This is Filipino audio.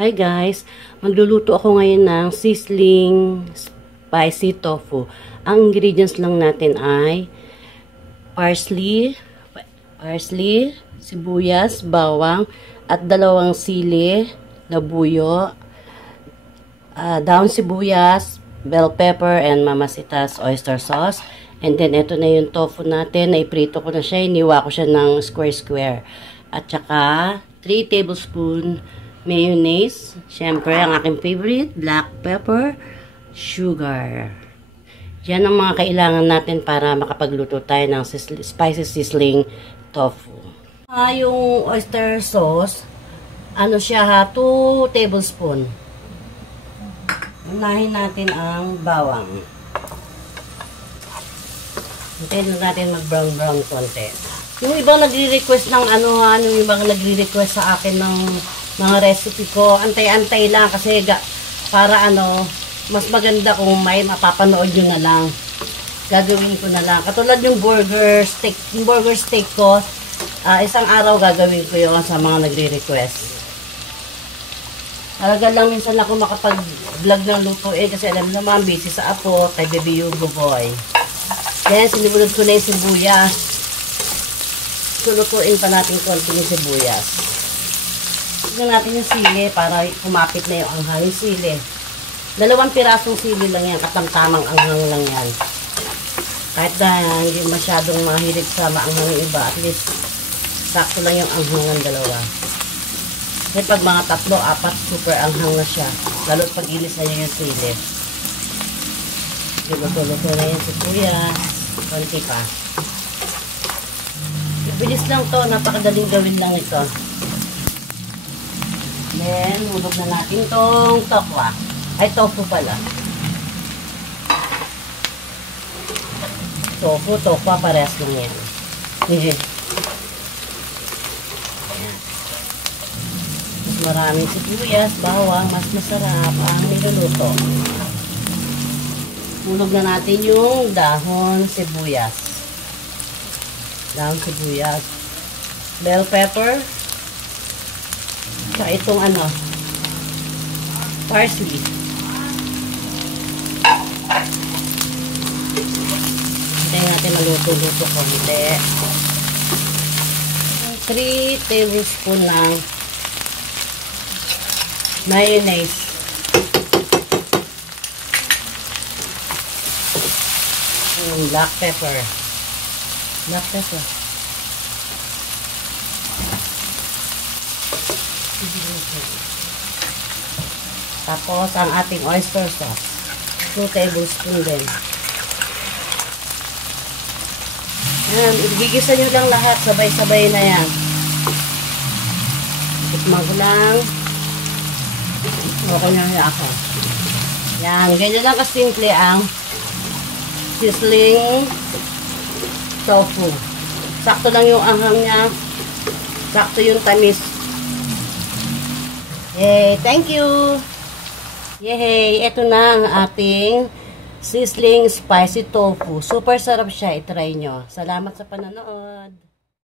Hi guys! Magluluto ako ngayon ng sizzling spicy tofu. Ang ingredients lang natin ay parsley, sibuyas, bawang, at 2 sili, labuyo, daon sibuyas, bell pepper, and mamasitas oyster sauce. And then, ito na yung tofu natin. Naiprito ko na siya. Iniwa ko siya ng square-square. At saka, 3 tablespoon mayonnaise. Siyempre, ang aking favorite, black pepper, sugar. Yan ang mga kailangan natin para makapagluto tayo ng spicy sizzling tofu. Yung oyster sauce, ano siya ha, 2 tablespoon. Unahin natin ang bawang. Hintayin natin mag-brown-brown konti. Yung ibang nagre-request ng yung ibang nagre-request sa akin ng mga recipe ko, antay-antay lang kasi para mas maganda kung may mapapanood nyo na lang. Gagawin ko na lang. Katulad yung burger steak ko, isang araw gagawin ko yun sa mga nagre-request. Talaga lang minsan ako makapag-vlog ng luto kasi alam naman, busy sa apo, kay Baby Yugo Boy. Then, sinibulod ko na yung sibuyas. Sulutuin pa natin konti yung sibuyas. Tignan natin yung sili para kumapit na yung anghang. Yung sili. 2 pirasong sili lang yan. Katamtamang anghang lang yan. Kahit na hindi masyadong mahilig sa maanghang yung iba. At least, sakto lang yung anghang ng 2. Kasi pag mga 3, 4, super anghang na siya. Lalo pag inis na yung sili. Luto-luto na yung sibuyas. Konti pa. Bilis lang to. Napakadaling gawin lang ito. Then, hulog na natin tong tokwa. Ay, tofu pala. Tofu, tokwa, parehas lang yan. Mas maraming sibuyas, bawang, mas masarap ang niluluto. Hulog na natin yung dahon sibuyas. Dahon sibuyas. Bell pepper. Tsaka itong parsley. Hintayin natin maluto-luto konti. 3 tablespoon ng mayonnaise. Black pepper. Black pepper. Tapos, ang ating oyster sauce. 2 tablespoon din. Yan. Igigisa nyo lang lahat. Sabay-sabay na yan. Tikman ko lang. Okay na ako. Yan. Ganyan lang kasimple ang sizzling tofu. Sakto lang yung anghang niya. Sakto yung tamis. Yay! Thank you! Yay! Ito na ang ating sizzling spicy tofu. Super sarap siya. I-try nyo. Salamat sa panonood.